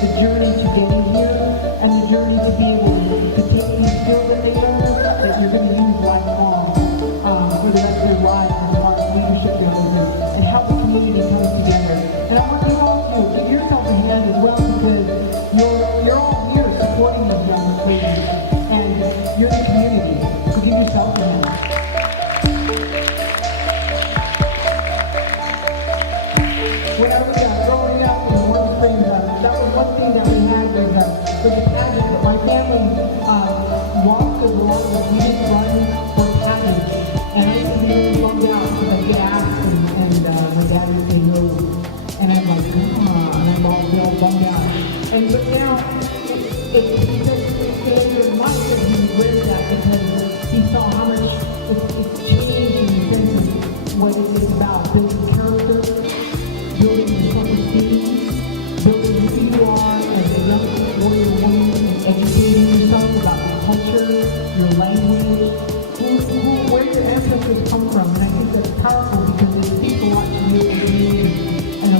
the journey to getting here and the journey to be able to take these skills that they learn that you're going to use lifelong for the rest of your life as far as leadership goes and how the community comes together. And I want you all to give yourself a hand as well because you're all here supporting these young ladies and you're the community. So give yourself a hand. When I was growing up in Warm Springs, that was one thing that we had was a pageant. My family walked as long as we didn't run for pageants. And I used to be really bummed out because I get asked and my dad would say no. And I'm like, and I'm all bummed out. But now, it's because failure in life that he regrets that because he saw how much it's changed in the sense of what it's about, building character, building your self-esteem, building who you are as a young warrior woman, and educating yourself about your culture, your language, where your ancestors come from. And I think that's powerful because it speaks a lot to you as a community and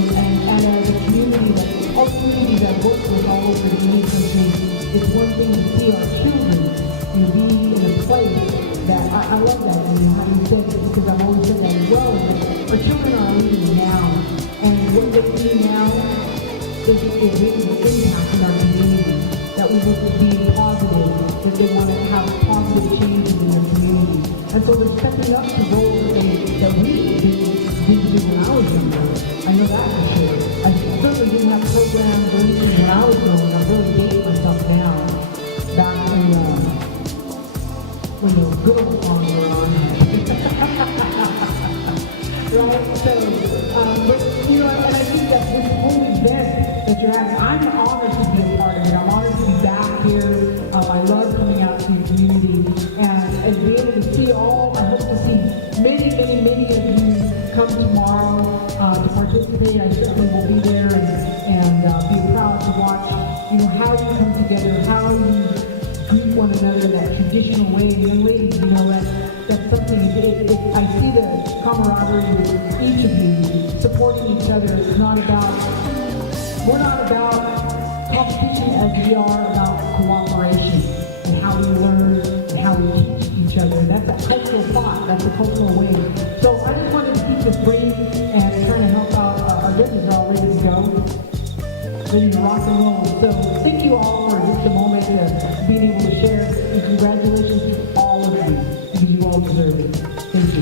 as a community that all communities I've worked with all over the United States. It's one thing to see our children be in a place that I love that. I mean, how you said it because I've always said that as well. Our children are leading now. And what they do now is making an impact in our community. That we look to be positive, that they want to have positive changes in their community. And so they're stepping up to roles that we didn't do when I was younger. I know that for sure. I certainly didn't have programs or anything when I was growing. I'm really dating myself now. Back when the good old songs were on. Right? So, but, and I think that this whole event that you're having, I'm honored to be a part of it. I'm honored to be back here. I love coming out to your community and be able to see all, I hope to see many of you come tomorrow to participate. I certainly will be there and be proud to watch, how you come together, how you greet one another in that traditional way. And young ladies, that's something, I see the camaraderie with each of you supporting each other. It's not about, we're not about competition as we are about cooperation and how we learn and how we teach each other. That's a cultural thought, that's a cultural way. So I just wanted to keep this brief and trying to help out our judges are all ready to go. Ready to rock and roll. So thank you all for just a moment of being able to share, and congratulations to all of you because you all deserve it. Thank you.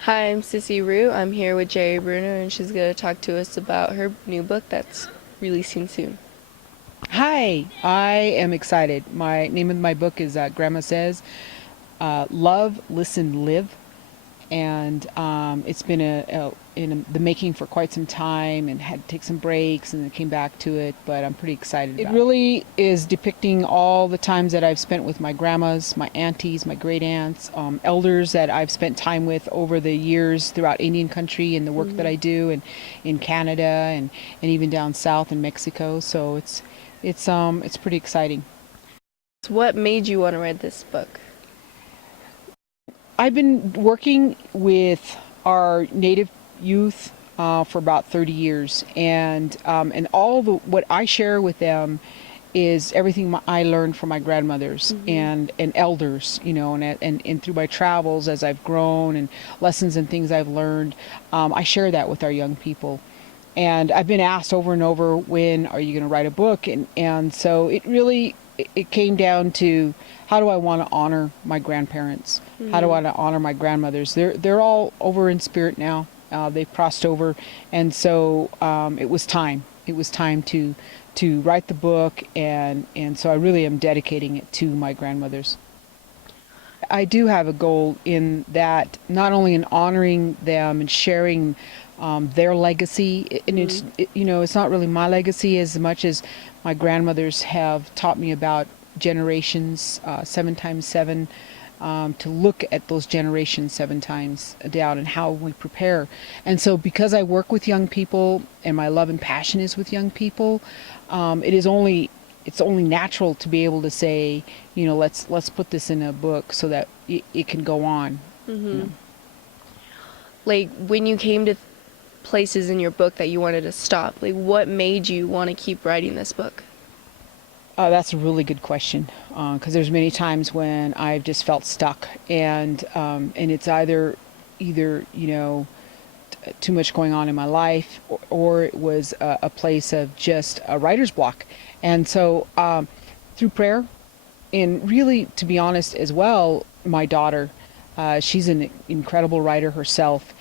Hi, I'm Sissy Root. I'm here with Jeri Brunoe, and she's going to talk to us about her new book that's releasing soon. Hi, I am excited. My name of my book is Grandma Says, Love, Listen, Live. And it's been in the making for quite some time and had to take some breaks and then came back to it, but I'm pretty excited about it. It really is depicting all the times that I've spent with my grandmas, my aunties, my great aunts, elders that I've spent time with over the years throughout Indian country and the work that I do and in Canada and even down south in Mexico. So it's pretty exciting. What made you want to write this book? I've been working with our Native youth for about 30 years, and all what I share with them is everything I learned from my grandmothers and elders, and through my travels as I've grown and lessons and things I've learned. I share that with our young people. And I've been asked over and over, when are you going to write a book? And so it came down to, how do I want to honor my grandparents? How do I want to honor my grandmothers? They're all over in spirit now. They've crossed over, and so it was time. It was time to write the book, and so I really am dedicating it to my grandmothers. I do have a goal in that, not only in honoring them and sharing their legacy, and it's not really my legacy as much as my grandmothers have taught me about generations, 7 times 7, to look at those generations 7 times down and how we prepare. And so because I work with young people and my love and passion is with young people, it is only it's only natural to be able to say, let's put this in a book so that it can go on. Like, when you came to places in your book that you wanted to stop, like, what made you want to keep writing this book? That's a really good question, because there's many times when I've just felt stuck, and it's either too much going on in my life, or it was a place of just a writer's block. And so through prayer, and really, to be honest as well, my daughter, she's an incredible writer herself.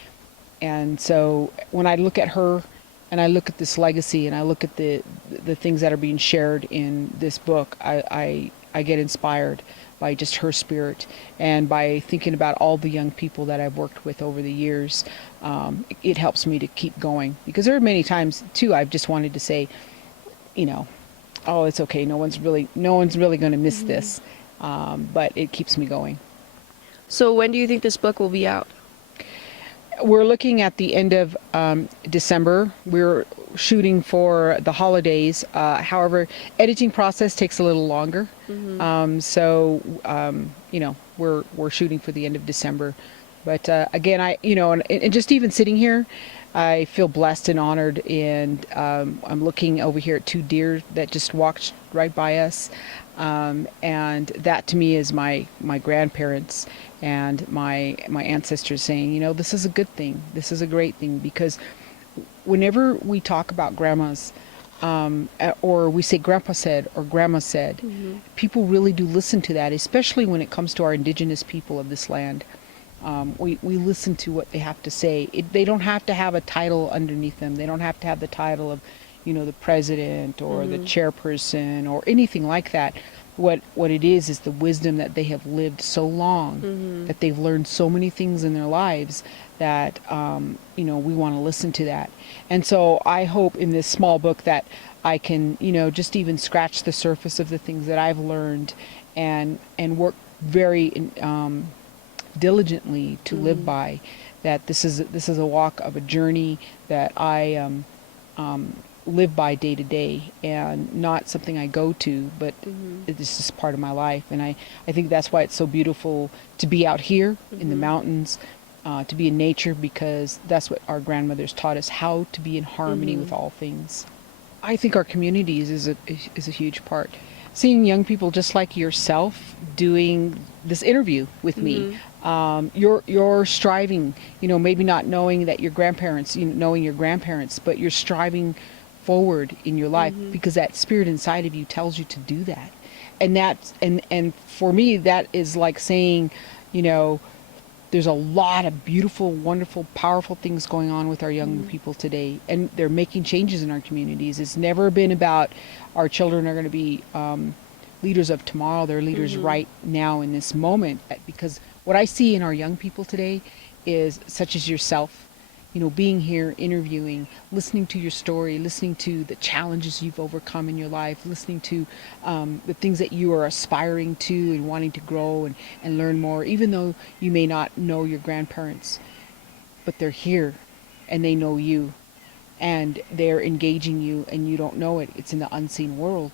And so when I look at her and I look at this legacy and I look at the things that are being shared in this book, I get inspired by just her spirit, and by thinking about all the young people that I've worked with over the years. It helps me to keep going, because there are many times too I've just wanted to say, oh, it's okay, no one's really going to miss this, but it keeps me going. So when do you think this book will be out? We're looking at the end of December. We're shooting for the holidays. However, editing process takes a little longer. So we're shooting for the end of December. But again, and just even sitting here, I feel blessed and honored. And I'm looking over here at two deer that just walked right by us. And that to me is my grandparents and my ancestors saying, this is a good thing. This is a great thing, because whenever we talk about grandmas, or we say grandpa said or grandma said, people really do listen to that, especially when it comes to our indigenous people of this land. We listen to what they have to say. They don't have to have a title underneath them. They don't have to have the title of, the president or the chairperson or anything like that. What it is the wisdom that they have lived so long, that they've learned so many things in their lives, that we want to listen to that. And so I hope in this small book that I can just even scratch the surface of the things that I've learned, and work very diligently to live by. That this is a walk of a journey that I live by day to day, and not something I go to, but this is part of my life. And I think that's why it's so beautiful to be out here in the mountains, to be in nature, because that's what our grandmothers taught us, how to be in harmony with all things. I think our communities is a huge part. Seeing young people just like yourself doing this interview with me, you're striving, maybe not knowing that your grandparents, knowing your grandparents, but you're striving forward in your life, because that spirit inside of you tells you to do that. And that's, and for me, that is like saying, there's a lot of beautiful, wonderful, powerful things going on with our young people today, and they're making changes in our communities. It's never been about our children are going to be leaders of tomorrow. They're leaders right now in this moment, because what I see in our young people today is, such as yourself, being here, interviewing, listening to your story, listening to the challenges you've overcome in your life, listening to the things that you are aspiring to and wanting to grow and learn more, even though you may not know your grandparents, but they're here and they know you, and they're engaging you, and you don't know it. It's in the unseen world,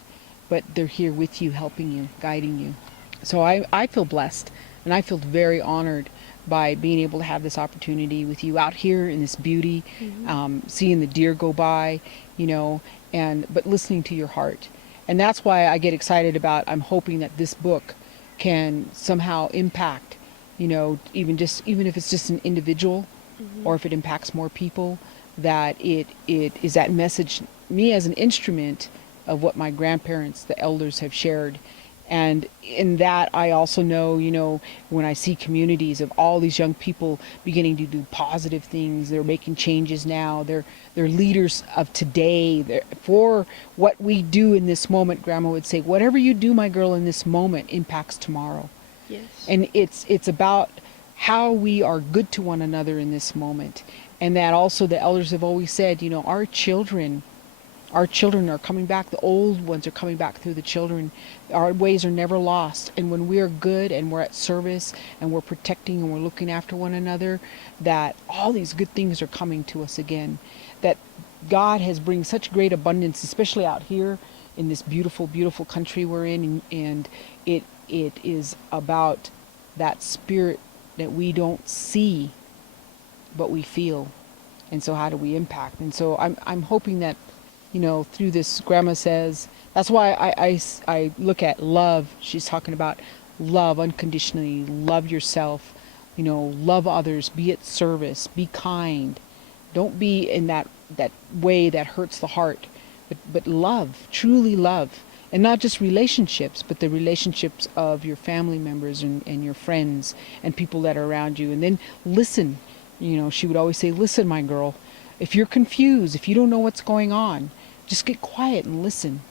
but they're here with you, helping you, guiding you. So I feel blessed, and I feel very honored by being able to have this opportunity with you out here in this beauty, seeing the deer go by, but listening to your heart. And that's why I get excited about, I'm hoping that this book can somehow impact, even if it's just an individual, or if it impacts more people, that it is that message, me as an instrument of what my grandparents, the elders, have shared. And in that, I also know, when I see communities of all these young people beginning to do positive things, they're making changes now, they're leaders of today. For what we do in this moment, Grandma would say, whatever you do, my girl, in this moment impacts tomorrow. Yes. And it's about how we are good to one another in this moment. And that also the elders have always said, our children are coming back. The old ones are coming back through the children. Our ways are never lost. And when we are good and we're at service and we're protecting and we're looking after one another, that all these good things are coming to us again. That God has bring such great abundance, especially out here, in this beautiful, beautiful country we're in, and it is about that spirit that we don't see, but we feel. And so how do we impact? And so I'm hoping that, through this, Grandma says, that's why I look at love. She's talking about love unconditionally, love yourself, love others, be at service, be kind. Don't be in that way that hurts the heart, but love, truly love. And not just relationships, but the relationships of your family members and your friends and people that are around you. And then listen. She would always say, listen, my girl, if you're confused, if you don't know what's going on, just get quiet and listen.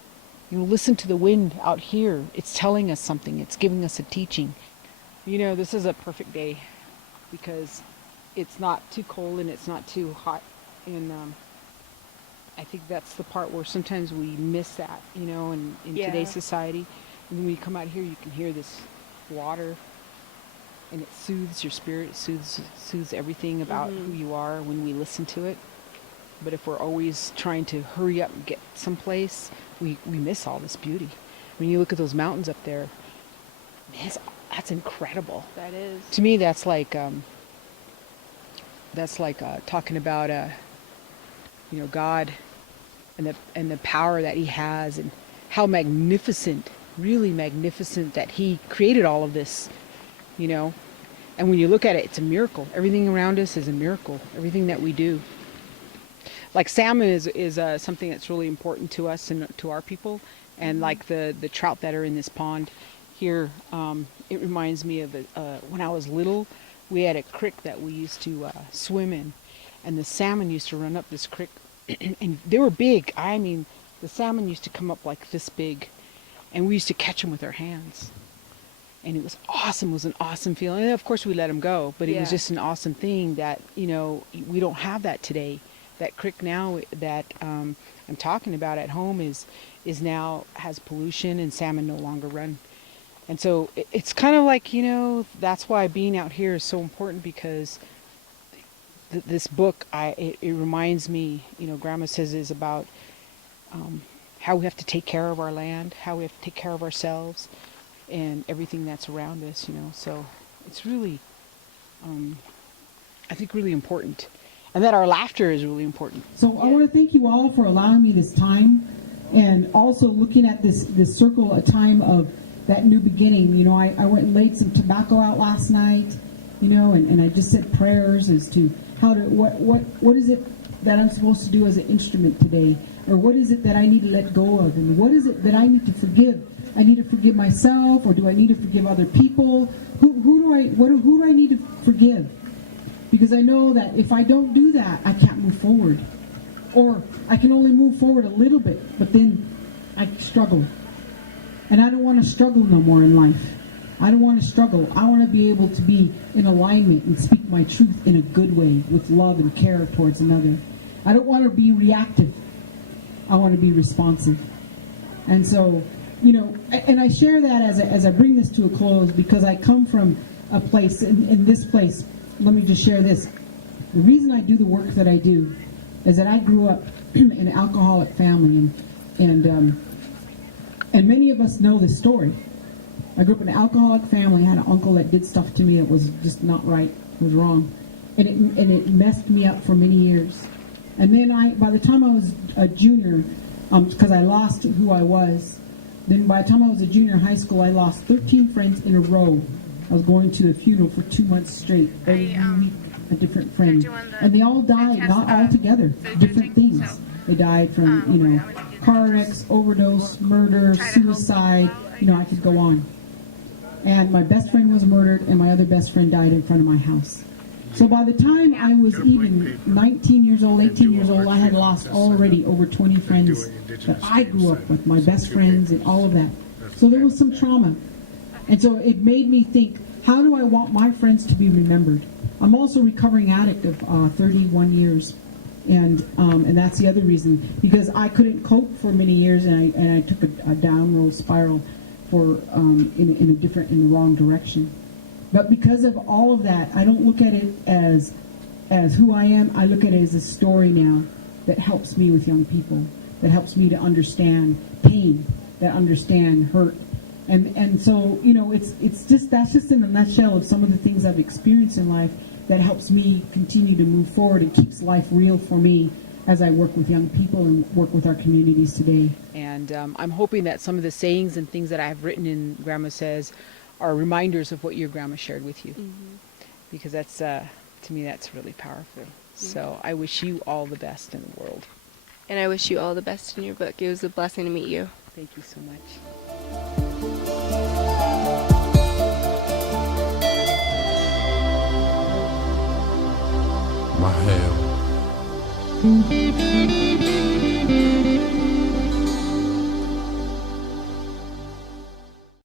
Listen to the wind out here. It's telling us something. It's giving us a teaching. This is a perfect day because it's not too cold and it's not too hot. And I think that's the part where sometimes we miss that, in today's society. And when you come out here, you can hear this water, and it soothes your spirit, soothes everything about who you are when we listen to it. But if we're always trying to hurry up and get someplace, we miss all this beauty. When you look at those mountains up there, that's incredible. That is. To me, that's like talking about God and the power that He has, and how magnificent, really magnificent, that He created all of this. And when you look at it, it's a miracle. Everything around us is a miracle. Everything that we do. Like salmon is something that's really important to us and to our people. And like the trout that are in this pond here, it reminds me of when I was little, we had a creek that we used to swim in. And the salmon used to run up this creek. And they were big. I mean, the salmon used to come up like this big. And we used to catch them with our hands. And it was awesome. It was an awesome feeling. And of course we let them go, but it was just an awesome thing that, we don't have that today. That creek now that I'm talking about at home is now has pollution, and salmon no longer run. And so it's kind of like, that's why being out here is so important, because this book, it reminds me, Grandma says, is about how we have to take care of our land, how we have to take care of ourselves, and everything that's around us, So it's really, I think, really important. And that our laughter is really important. So I want to thank you all for allowing me this time, and also looking at this circle, a time of that new beginning. I went and laid some tobacco out last night, and I just said prayers as to what is it that I'm supposed to do as an instrument today, or what is it that I need to let go of, and what is it that I need to forgive. I need to forgive myself, or do I need to forgive other people? Who do I need to forgive? Because I know that if I don't do that, I can't move forward. Or I can only move forward a little bit, but then I struggle. And I don't want to struggle no more in life. I don't want to struggle. I want to be able to be in alignment and speak my truth in a good way, with love and care towards another. I don't want to be reactive. I want to be responsive. And so, and I share that as I bring this to a close, because I come from a place, in this place. Let me just share this. The reason I do the work that I do is that I grew up in an alcoholic family, and many of us know this story. I grew up in an alcoholic family. I had an uncle that did stuff to me that was just not right. It was wrong, and it messed me up for many years. And then by the time I was a junior, because I lost who I was. Then by the time I was a junior in high school, I lost 13 friends in a row. I was going to a funeral for 2 months straight, every week a different friend. And they all died, not all together, different things. They died from, car wrecks, overdose, murder, suicide, I could go on. And my best friend was murdered, and my other best friend died in front of my house. So by the time I was even 19 years old, 18 years old, I had lost already over 20 friends that I grew up with, my best friends and all of that. So there was some trauma. And so it made me think, how do I want my friends to be remembered? I'm also a recovering addict of 31 years. And that's the other reason, because I couldn't cope for many years, and I took a downward spiral in the wrong direction. But because of all of that, I don't look at it as who I am. I look at it as a story now that helps me with young people. that helps me to understand pain, that understand hurt. And so, you know, that's just in a nutshell of some of the things I've experienced in life that helps me continue to move forward. It keeps life real for me as I work with young people and work with our communities today. And I'm hoping that some of the sayings and things that I have written in Grandma Says are reminders of what your grandma shared with you. Because that's, to me, that's really powerful. So I wish you all the best in the world. And I wish you all the best in your book. It was a blessing to meet you. Thank you so much. Mahel.